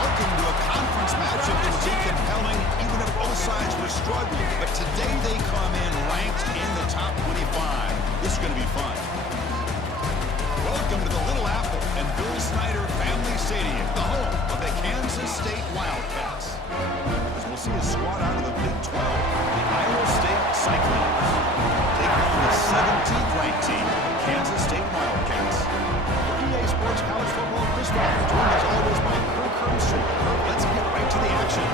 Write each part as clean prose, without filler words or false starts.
Welcome to a conference matchup that will be compelling, even if both sides were struggling. But today they come in ranked in the top 25. This is going to be fun. Welcome to the Little Apple and Bill Snyder Family Stadium, the home of the Kansas State Wildcats. As we'll see a squad out of the Big 12, the Iowa State Cyclones, taking on the 17th ranked team, the Kansas State Wildcats. For EA Sports College Football, Chris Walker, joined as always by Kirk Herbstreit. Kirk, let's get right to the action.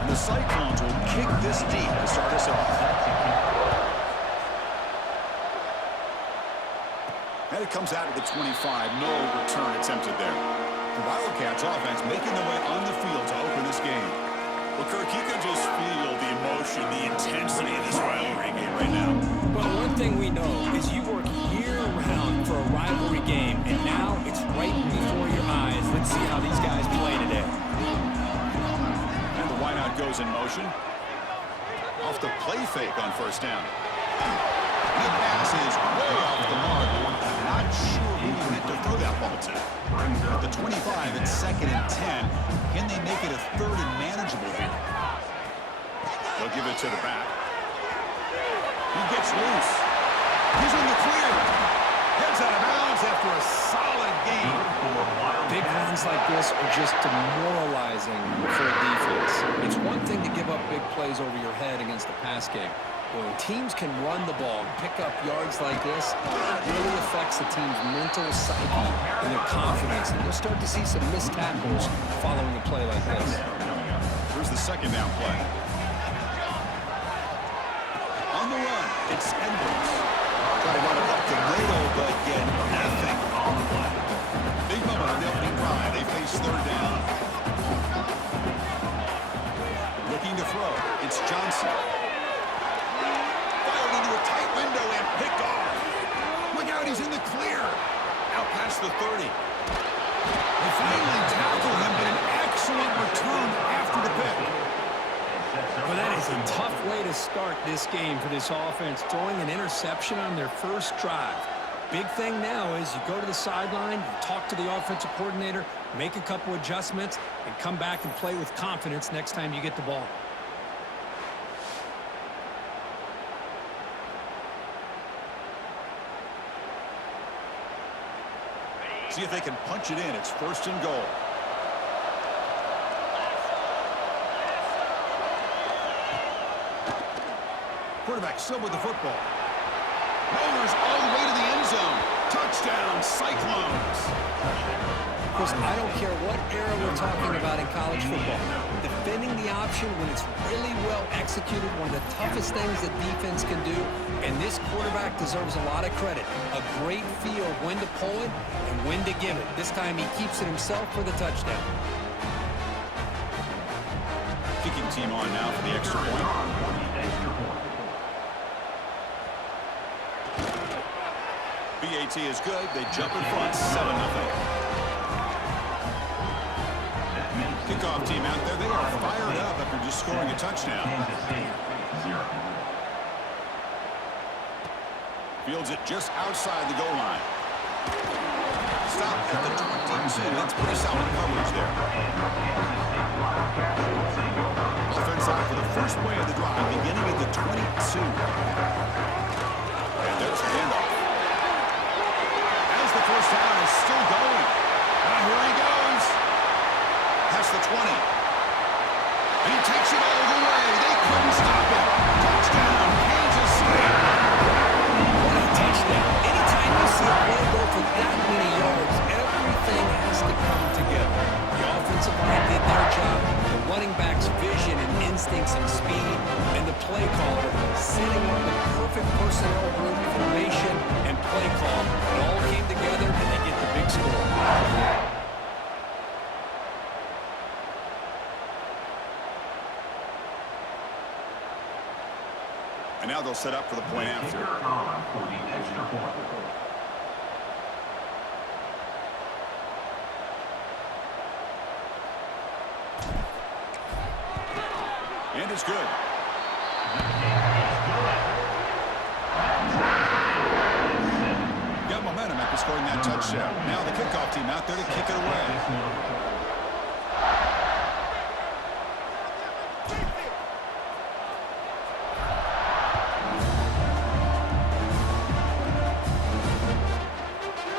And the Cyclones will kick this deep to start us off. And it comes out of the 25. No return attempted there. The Wildcats offense making their way on the field to open this game. Well, Kirk, you can just feel the emotion, the intensity of this rivalry game right now. Well, one thing we know is you work year-round for a rivalry game, and now it's right before your eyes. Let's see how these guys play today. And the wideout goes in motion. Off the play fake on first down. The pass is way off the mark. Not sure who he meant to throw that ball to. At the 25, it's 2nd and 10. Can they make it a 3rd and manageable here? They'll give it to the back. He gets loose. He's in the clear. Heads out of bounds after a solid game. Big runs like this are just demoralizing for a defense. It's one thing to give up big plays over your head against the pass game. When teams can run the ball and pick up yards like this, it really affects the team's mental psyche and their confidence. And you'll start to see some missed tackles following a play like this. Here's the 2nd down play. On the run, it's Edwards. Try to run it up the middle, but get nothing. Big moment on the opening drive. They face 3rd down. Looking to throw. It's Johnson. Fired into a tight window and picked off. Look out, he's in the clear. Out past the 30. They finally tackle him, but an excellent return after the pick. Well, that is a tough way to start this game for this offense, throwing an interception on their first drive. Big thing now is you go to the sideline, you talk to the offensive coordinator, make a couple adjustments, and come back and play with confidence next time you get the ball. See if they can punch it in. It's 1st and goal. Quarterback still with the football. Rollers all the way to the end zone. Touchdown, Cyclones. Of course, I don't care what era we're talking about in college football. Defending the option when it's really well executed, one of the toughest things that defense can do, and this quarterback deserves a lot of credit. A great feel of when to pull it and when to give it. This time he keeps it himself for the touchdown. Kicking team on now for the extra point. BAT is good. They jump in front, 7-0. Kickoff team out there. They are fired up after just scoring a touchdown. Fields it just outside the goal line. Stop at the 22. That's pretty solid coverage there. Offense out for the first play of the drive, beginning at the 22. And there's the handoff. As the first down is still going. Here he goes. Past the 20. And he takes it all the way. They couldn't stop him. Touchdown, Kansas State. What a touchdown. Anytime you see a play go for that many yards, everything has to come together. The offensive line did their job. The running back's vision and instincts and speed. And the play caller setting up the perfect personnel group, formation, and play call. It all came together, and they get the big score. And now they'll set up for the point after. And it's good. Got momentum after scoring that touchdown. Now the kickoff team out there to kick it away.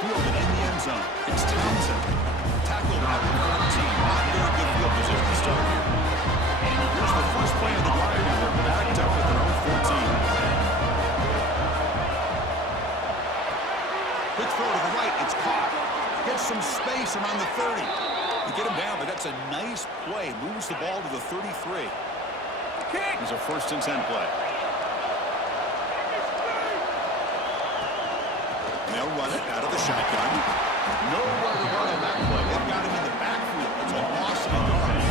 Fielded in the end zone. It's Townsend. Tackled at the 14. Not very good field position to start here. Here's the first play of the drive now. They're backed up at their own 14. Quick throw to the right. It's caught. Gets some space around the 30. They get him down, but that's a nice play. Moves the ball to the 33. It's a 1st and 10 play. They'll run it out of the shotgun. Nowhere to run on that play. They've got him in the backfield. It's a loss of a yard.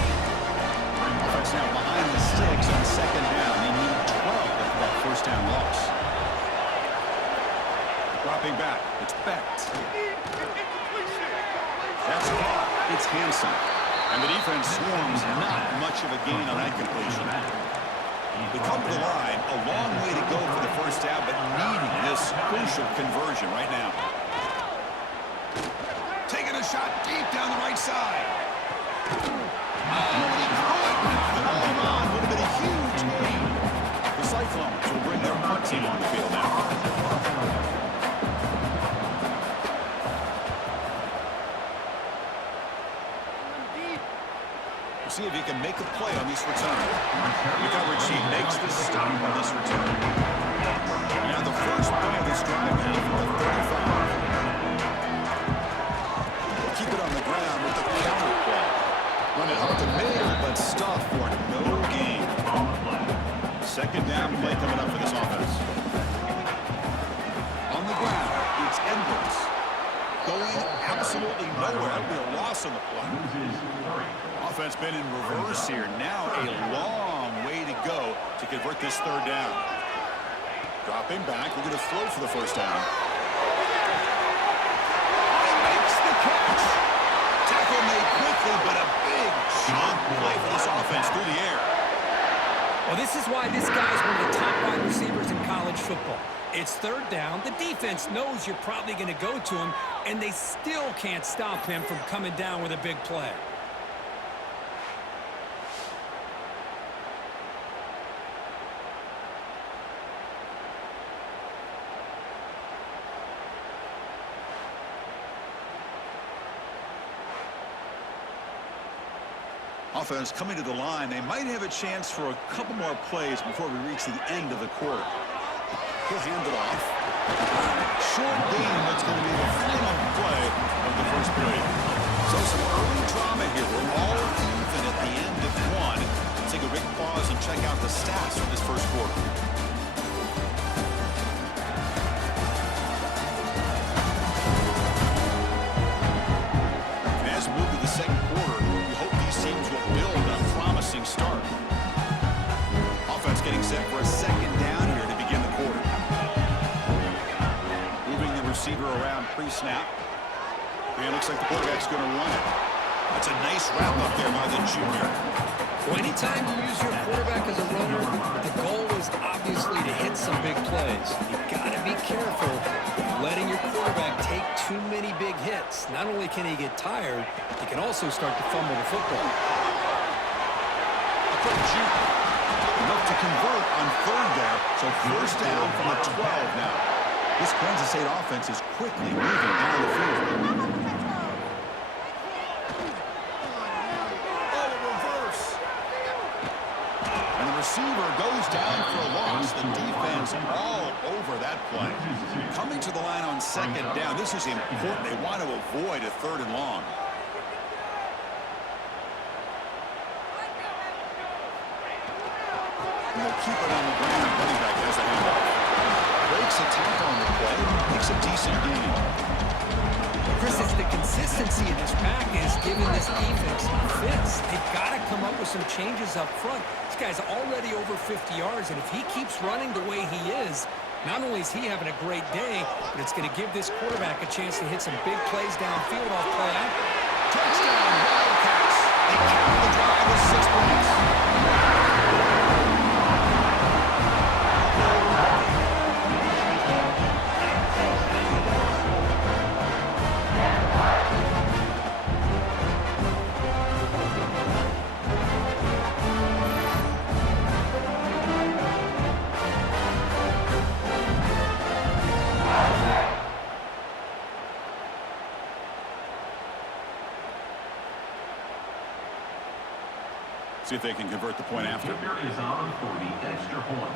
Offense now behind the sticks on 2nd down. They need 12 after that 1st down loss. Dropping back. It's Becht. That's caught. It's Hanson. And the defense swarms. Not much of a gain on that completion. They come to the line. A long way to go for the 1st down, but needing this crucial conversion right now. Taking a shot deep down the right side. Oh, and he caught. Hold on. Would have been a huge gain. The Cyclones will bring their punt team on the field now. See if he can make a play on this return. The coverage sheet makes the stop on this return. Now the first play of this drive now from the 35. We'll keep it on the ground with the counter play. Run it up the middle, but stuff for no gain. 2nd down play coming up for this offense. On the ground, it's Edwards. Going absolutely nowhere. That'll be a loss on the play. Offense been in reverse here. Now a long way to go to convert this 3rd down. Dropping back. We're going to throw for the 1st down. He makes the catch. Tackle made quickly, but a big chunk play for this offense through the air. Well, this is why this guy is one of the top wide receivers in college football. It's 3rd down. The defense knows you're probably going to go to him, and they still can't stop him from coming down with a big play. Offense coming to the line. They might have a chance for a couple more plays before we reach the end of the quarter. He'll hand it off. Short gain. That's going to be the final play of the 1st period. So some early drama here. We're all even at the end of 1. Let's take a big pause and check out the stats from this 1st quarter. And as we move to the 2nd quarter, we hope these teams will build a promising start. Offense getting set for a 2nd down here to begin the quarter. Moving the receiver around pre-snap. And it looks like the quarterback's going to run it. That's a nice wrap up there by the junior. Well, anytime you use your quarterback as a runner, the goal is obviously to hit some big plays. You've got to be careful of letting your quarterback take too many big hits. Not only can he get tired, he can also start to fumble the football. A quick juke. Enough to convert on 3rd there. So 1st down from the 12 now. This Kansas State offense is quickly moving down the field. Receiver goes down for a loss. The defense all over that play. Coming to the line on 2nd down. This is important. They want to avoid a 3rd and long. And they'll keep it on the ground. Running back has the handoff. Breaks a tackle on the play. Makes a decent gain. Chris, it's the consistency of this pack is giving this defense fits. They've got to come up with some changes up front. This guy's already over 50 yards, and if he keeps running the way he is, not only is he having a great day, but it's going to give this quarterback a chance to hit some big plays downfield off play action. Touchdown, Wildcats. They cap the drive with 6 points. See if they can convert the point after. Kicker is on for the extra point.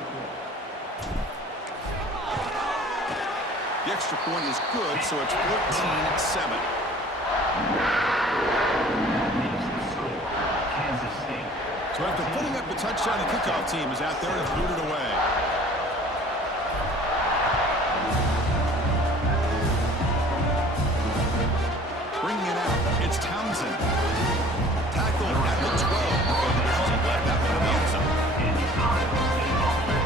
The extra point is good, so it's 14-7. Kansas State. So after putting up the touchdown, the kickoff team is out there to boot it away. Bringing it out, it's Townsend. Tackle at the 12. Left that one in the end zone.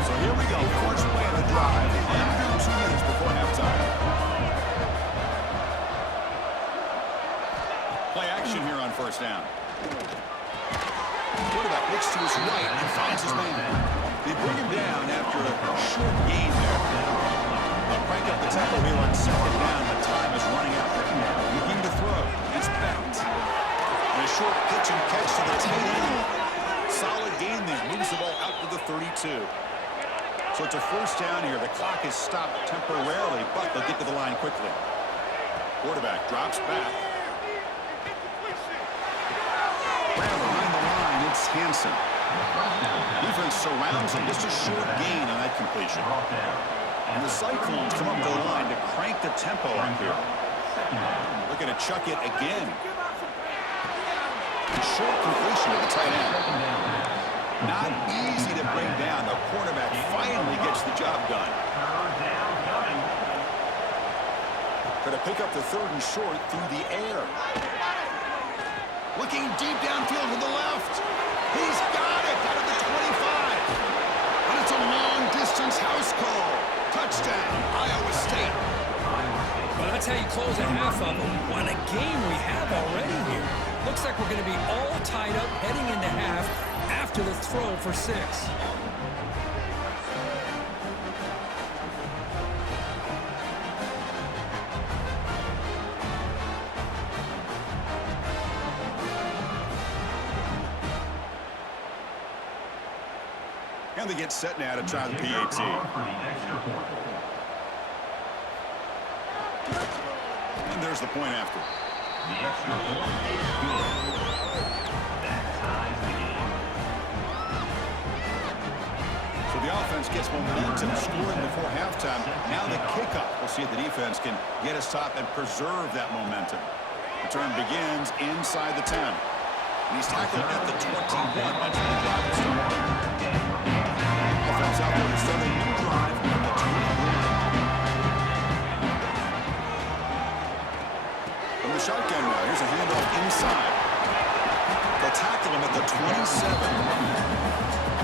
So here we go, first play of the drive, under 2 minutes before halftime. Play action here on first down. Quarterback looks to his right and finds his man. They bring him down after a short gain there. They'll crank up the tempo here on second down, but time is running out. Looking to throw. It's backed. And a short pitch and catch to the tight end. Solid gain there. Moves the ball out to the 32. So it's a first down here. The clock is stopped temporarily, but they'll get to the line quickly. Quarterback drops back. Behind the line, it's Hansen. Defense surrounds him. Just a short gain on that completion. And the Cyclones come up to the line to crank the tempo up here. Looking to chuck it again. Short completion to the tight end. Not easy to bring down. The quarterback finally gets the job done. Going to pick up the third and short through the air. Looking deep downfield to the left. He's got it out of the 25. And it's a long-distance house call. Touchdown, Iowa State. Well, that's how you close a half of them. What a game we have already here. Looks like we're going to be all tied up heading into half after the throw for 6. And they get set now to try the PAT. And there's the point after. The extra point is good. That ties the game. So the offense gets momentum scoring before halftime. Now the kickoff. We'll see if the defense can get a stop and preserve that momentum. The turn begins inside the 10. And he's tackled at the 21. That's when the drive will start. Offense out there to start a new drive from the 21. From the shotgun now, here's a handoff inside. They'll tackle him at the 27.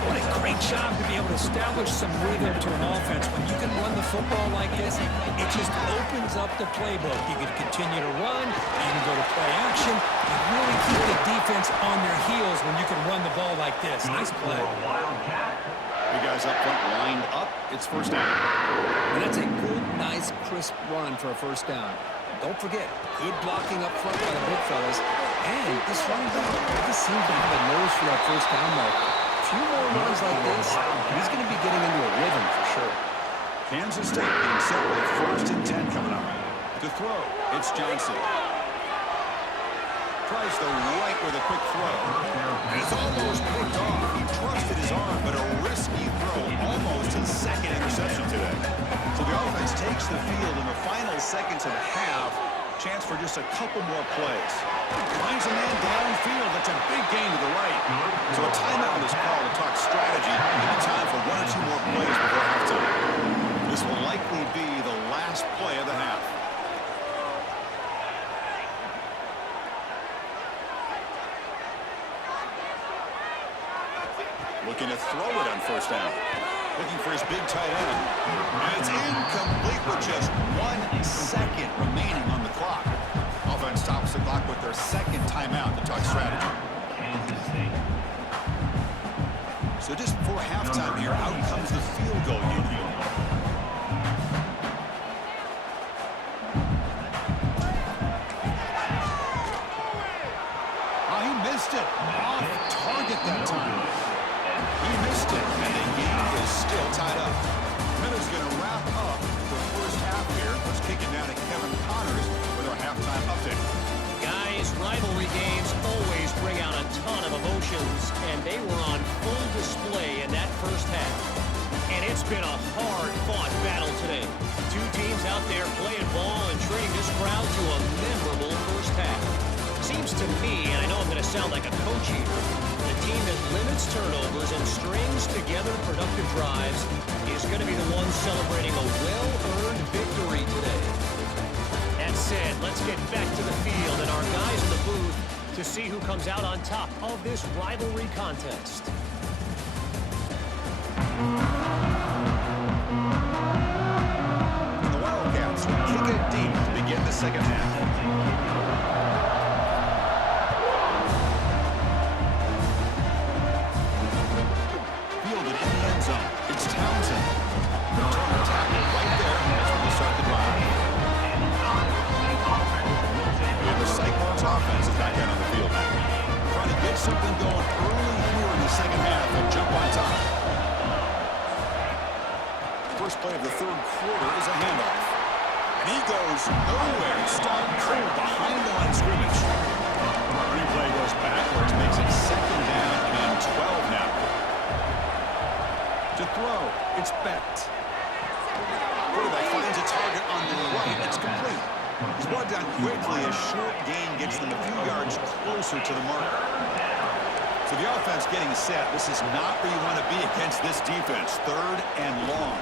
What a great job to be able to establish some rhythm to an offense. When you can run the football like this, it just opens up the playbook. You can continue to run, you can go to play action, and really keep the defense on their heels when you can run the ball like this. Nice play. The guys up front lined up. It's first down. And that's a good, nice, crisp run for a first down. Don't forget, good blocking up front by the big fellas. And this running back just seems to have a nose for that first down mark. A few more runs like this, he's going to be getting into a rhythm for sure. Kansas State being set with first and 10 coming up. To throw, it's Johnson. Tries the right with a quick throw. And it's almost picked off. He trusted his arm, but a risky throw. Almost his second interception today. So the offense takes the field in the final seconds of the half. Chance for just a couple more plays. Finds a man downfield. That's a big gain to the right. So a timeout is called to talk strategy. Maybe time for 1 or 2 more plays before halftime. This will likely be the last play of the half. Looking to throw it on first down. Looking for his big tight end. And it's incomplete with just 1 second remaining on the clock. Offense stops the clock with their second timeout to talk strategy. Kansas State. So just before halftime here, out comes the field goal unit. Oh, he missed it. Off target that time. He missed it, and the game is still tied up. Miller's going to wrap up the first half here. Let's kick it down to Kevin Connors with our halftime update. Guys, Rivalry games always bring out a ton of emotions, and they were on full display in that first half. And it's been a hard-fought battle today. Two teams out there playing ball and treating this crowd to a memorable first half. Seems to me, and I know I'm going to sound like a coach here, the team that limits turnovers and strings together productive drives is going to be the one celebrating a well-earned victory today. That said, let's get back to the field and our guys in the booth to see who comes out on top of this rivalry contest. The Wildcats will kick it deep to begin the second half. Fielded in the end zone. It's Townsend. Return tackle right there as we start the drive. And the Cyclones offense is back out on the field now. Trying to get something going early here in the second half and jump on top. First play of the third quarter is a handoff. And he goes nowhere. Stopped cold behind the line of scrimmage. Replay goes backwards, makes it second down and 12 now. To throw, it's Becht. Quarterback finds a target on the right. It's complete. He's brought down quickly. A short gain gets them a few yards closer to the marker. So the offense getting set. This is not where you want to be against this defense. Third and long.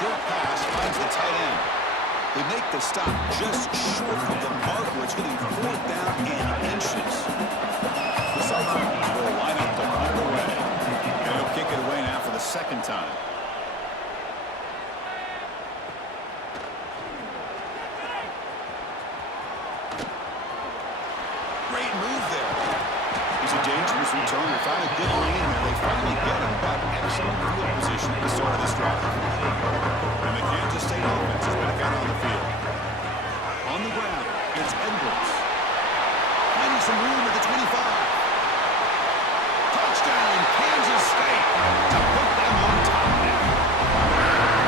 Short pass finds the tight end. They make the stop just short of the marker. It's getting fourth down and inches. The Cyclones will line up to punt it away. And he'll kick it away now for the second time. Great move there. It's a dangerous return. They found a good lane there. They finally get him, but excellent field position at the start of this drive. And the Kansas State offense is back out on the field. On the ground, it's Edwards. Finding some room at the 25. Touchdown, Kansas State, to put them on top now.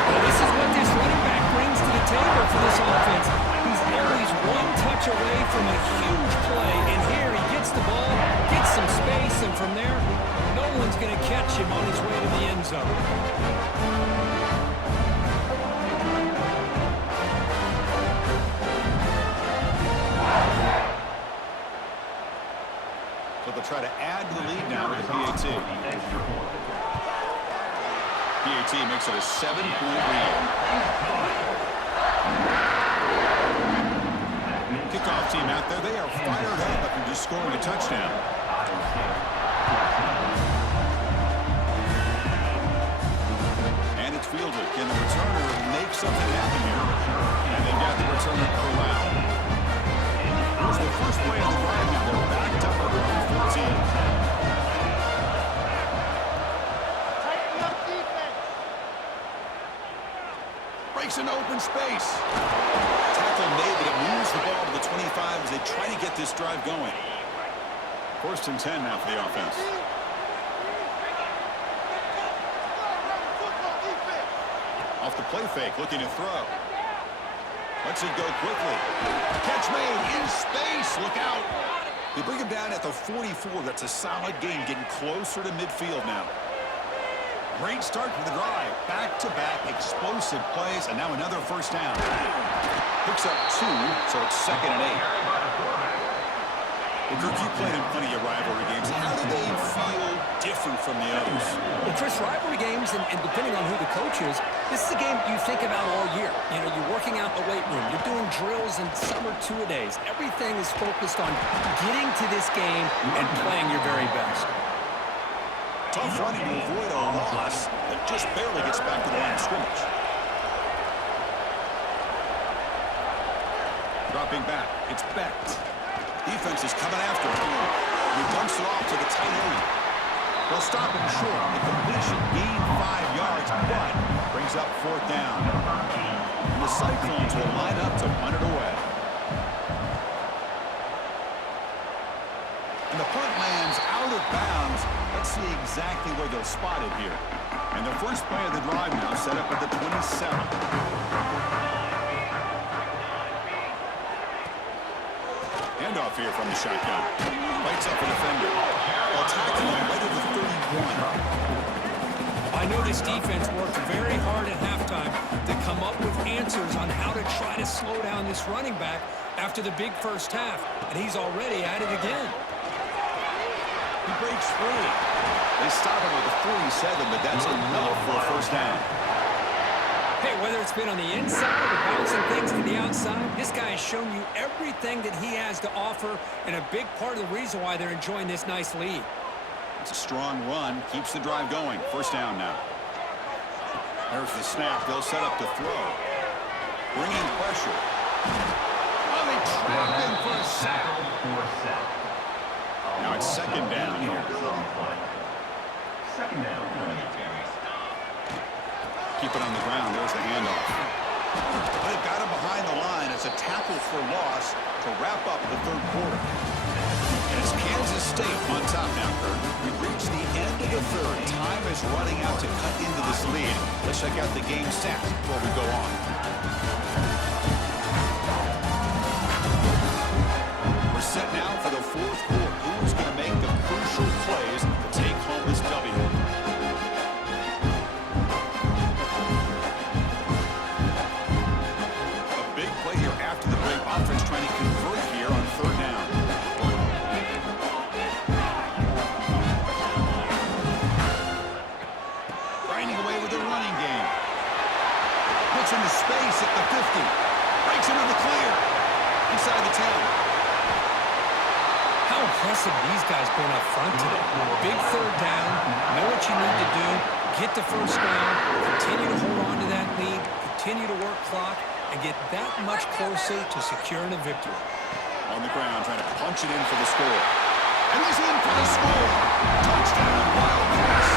Well, this is what this running back brings to the table for this offense. He's always one touch away from a huge play, and here he gets the ball, gets some space, and from there, no one's going to catch him on his way to the end zone. So they'll try to add to the lead now with the PAT. PAT makes it a 7-point lead. Kickoff team out there. They are fired up after just scoring a touchdown. And it's fielded. Can the returner make something happen here? And they've got the returner corralled. Here's the first play of the drive now. They're backed up at their own 14. Breaks an open space. Tackle made, but it moves the ball to the 25 as they try to get this drive going. First and 10 now for the offense. Off the play fake, looking to throw. Lets it go quickly. Catch made in space. Look out. They bring him down at the 44. That's a solid gain, getting closer to midfield now. Great start to the drive. Back-to-back explosive plays, and now another first down. Picks up 2, so it's second and 8. Well, Kirk, you played in plenty of rivalry games. How do they feel different from the others? Well, Chris, rivalry games, and depending on who the coach is, this is a game you think about all year. You know, you're working out in the weight room. You're doing drills and summer two-a-days. Everything is focused on getting to this game and playing your very best. Tough running to avoid a loss, but just barely gets back to the line of scrimmage. Dropping back, it's Becht. Defense is coming after him. He dumps it off to the tight end. They'll stop him short. The completion gained 5 yards, but brings up fourth down. And the Cyclones will line up to punt it away. And the punt lands out of bounds. Let's see exactly where they'll spot it here. And the first play of the drive now set up at the 27. Handoff here from the shotgun. Fights up a defender. While tackling him right at the 31. I know this defense worked very hard at halftime to come up with answers on how to try to slow down this running back after the big first half, and he's already at it again. He breaks free. They stop him with a 47, but that's enough for a first down. Hey, whether it's been on the inside or bouncing things to the outside, this guy has shown you everything that he has to offer, and a big part of the reason why they're enjoying this nice lead. It's a strong run. Keeps the drive going. First down now. There's the snap. They'll set up to throw. Bringing pressure. Oh, they trap him for a sack. Now it's second down here. Second down. Keep it on the ground. There's the handoff. But it got him behind the line. It's a tackle for loss to wrap up the third quarter. And it's Kansas State on top now, Kurt. We've reached the end of the third. Time is running out to cut into this lead. Let's check out the game stats before we go on. We're set now for the fourth quarter. Who's going to make the crucial plays to take home this W? A big play here after the break. Offense trying to convert here on third down. Grinding away with the running game. Puts into space at the 50. Breaks into the clear. Inside the 10. How impressive these guys been up front today. Big third down, know what you need to do, get the first down, continue to hold on to that lead, continue to work clock, and get that much closer to securing a victory. On the ground, trying to punch it in for the score. And he's in for the score. Touchdown, Wildcats.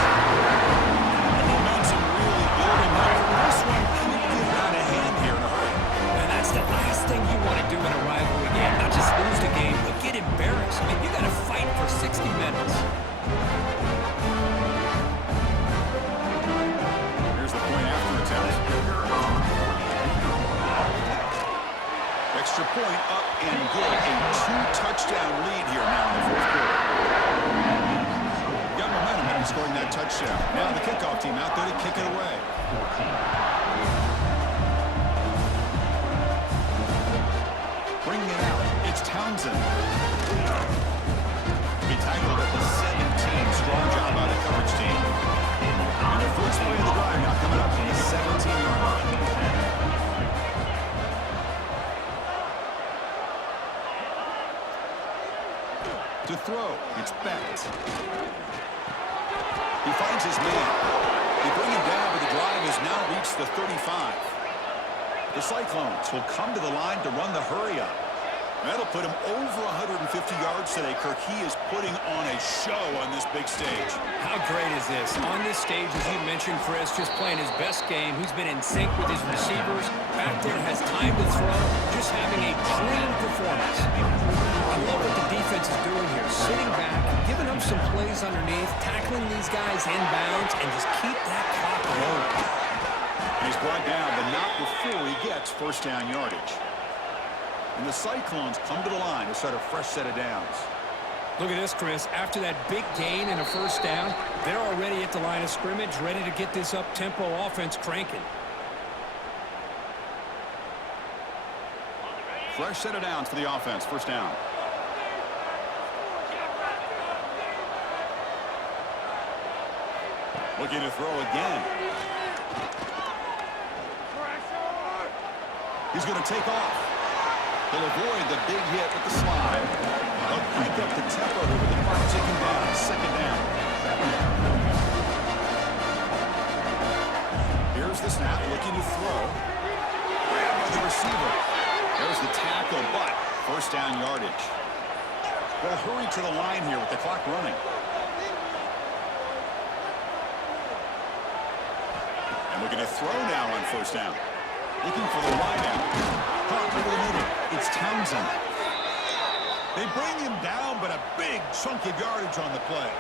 The momentum really building up. This one could get out of hand here in a hurry. And that's the last thing you want to do in a rivalry game. Not just lose the game, but get embarrassed. I mean, you got to fight for 60 minutes. Here's the point after attempt. Extra point up and good. A two-touchdown lead here now in the fourth quarter. Got momentum in scoring that touchdown. Now the kickoff team out there to kick it away. Bringing it out, it's Townsend. He tackled at the 17. Strong job by the coverage team. And their first play of the drive now coming up from the 17-yard line. To throw, it's Bennett. He finds his man. They bring him down, but the drive has now reached the 35. The Cyclones will come to the line to run the hurry up. That'll put him over 150 yards today, Kirk. He is putting on a show on this big stage. How great is this? On this stage, as you mentioned, Chris, just playing his best game. He's been in sync with his receivers. Back there, has time to throw. Just having a clean performance. I love what the defense is doing here. Sitting back, giving them some plays underneath, tackling these guys inbounds, and just keep that clock rolling. He's brought down, but not before he gets first down yardage. And the Cyclones come to the line to start a fresh set of downs. Look at this, Chris. After that big gain and a first down, they're already at the line of scrimmage, ready to get this up-tempo offense cranking. Fresh set of downs for the offense. First down. Looking to throw again. He's going to take off. He'll avoid the big hit with the slide. They'll crank up the tempo here with the clock ticking down. Second down. Here's the snap, looking to throw. Grabbed by the receiver. There's the tackle, but first down yardage. They'll hurry to the line here with the clock running. And looking to throw now on first down. Looking for the wideout. Caught over the middle. It's Townsend. They bring him down, but a big chunk of yardage on the play.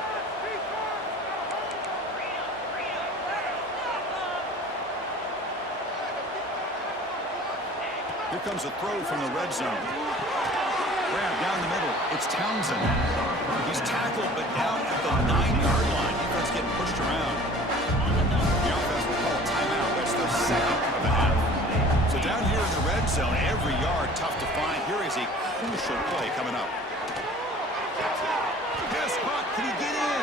Here comes a throw from the red zone. Grab down the middle. It's Townsend. He's tackled, but down at the 9-yard line. Defense getting pushed around. The offense will call a timeout. That's the second of the half. So down here in the red zone, every yard tough to find. Here is a crucial play coming up. Pass caught. Can he get in?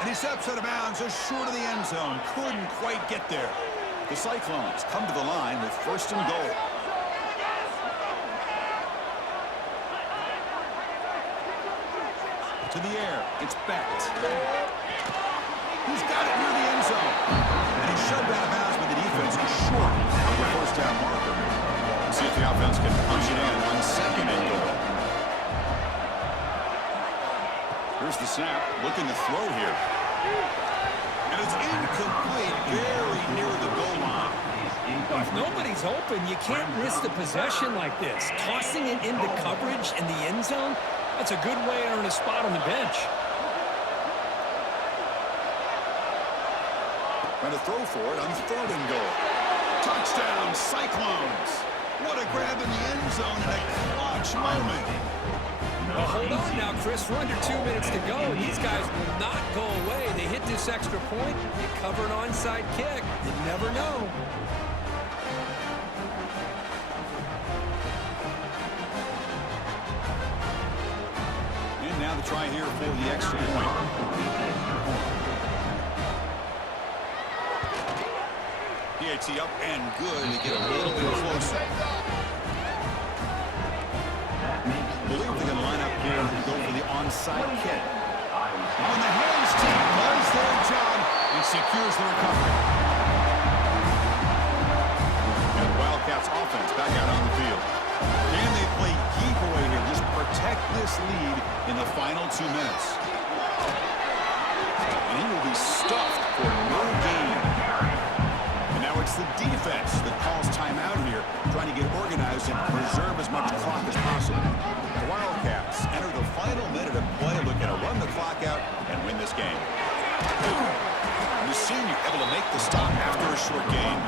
And he steps out of bounds just short of the end zone. Couldn't quite get there. The Cyclones come to the line with first and goal. To the air. It's Becht. He's got it near the end zone. And he's shoved out of bounds, but the defense is short of the first down marker. Let's see if the offense can punch it in on second and goal. Here's the snap. Looking to throw here. And it's incomplete, very near the goal line. If nobody's open, you can't risk the possession like this. Tossing it into coverage in the end zone, that's a good way to earn a spot on the bench. Trying to throw for it on third and goal. Touchdown, Cyclones. What a grab in the end zone in a clutch moment. Well, hold on now, Chris. We're under 2 minutes to go, and these guys will not go away. They hit this extra point. You cover an onside kick. You never know. And now the try here for the extra point. PAT up and good to get a little bit closer. I believe they're going to line up here and go for the onside kick. On the hands team does their job and secures the recovery. And the Wildcats offense back out on the field. Can they play keep away here? Just protect this lead in the final 2 minutes. And he will be stuffed for no gain. And now it's the defense that calls timeout here, trying to get organized and preserve as much clock as possible. The Wildcats enter the final minute of play, looking to run the clock out and win this game. The senior able to make the stop after a short gain.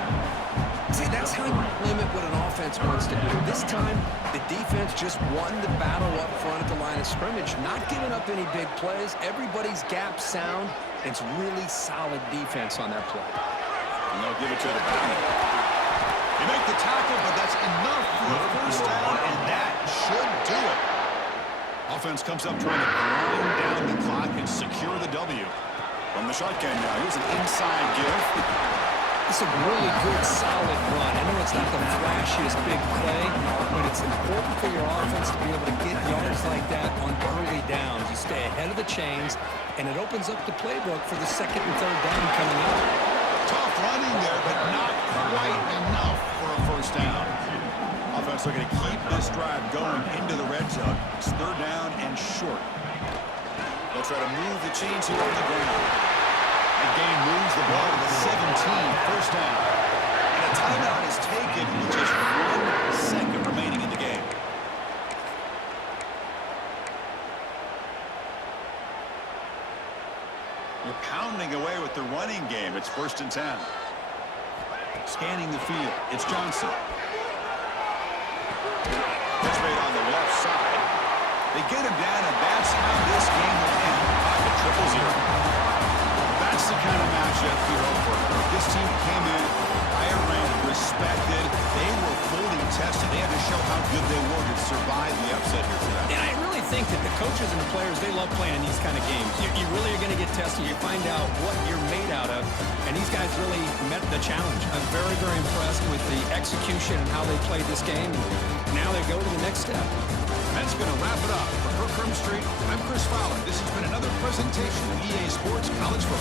See, that's how you limit what an offense wants to do. This time, the defense just won the battle up front at the line of scrimmage, not giving up any big plays. Everybody's gap sound. It's really solid defense on that play. And they'll give it to the bounty. They make the tackle, but that's enough for a first down, and that should do it. Offense comes up trying to grind down the clock and secure the W. From the shotgun now, here's an inside give. It's a really good, solid run. I know it's not the flashiest big play, but it's important for your offense to be able to get yards like that on early downs. You stay ahead of the chains, and it opens up the playbook for the second and third down coming up. Tough running there, but not quite enough for a first down. Offense looking to keep this drive going into the red zone. It's third down and short. They'll try to move the chains here on the ground. The game moves the ball to the 17, first down. And a timeout is taken with just 1 second remaining in the game. You're pounding away with the running game. It's first and 10. Scanning the field. It's Johnson. Pitch made on the left side. They get him down, and that's how this game will end. Pocket 0-0. That's the kind of matchup you hope for. This team came in, higher ranked, respected. They were fully tested. They had to show how good they were to survive the upset here today. And I really think that the coaches and the players, they love playing in these kind of games. You really are going to get tested. You find out what you're made out of. And these guys really met the challenge. I'm very, very impressed with the execution and how they played this game. And now they go to the next step. That's going to wrap it up. For Kirk Street, I'm Chris Fowler. This has been another presentation of EA Sports College Football.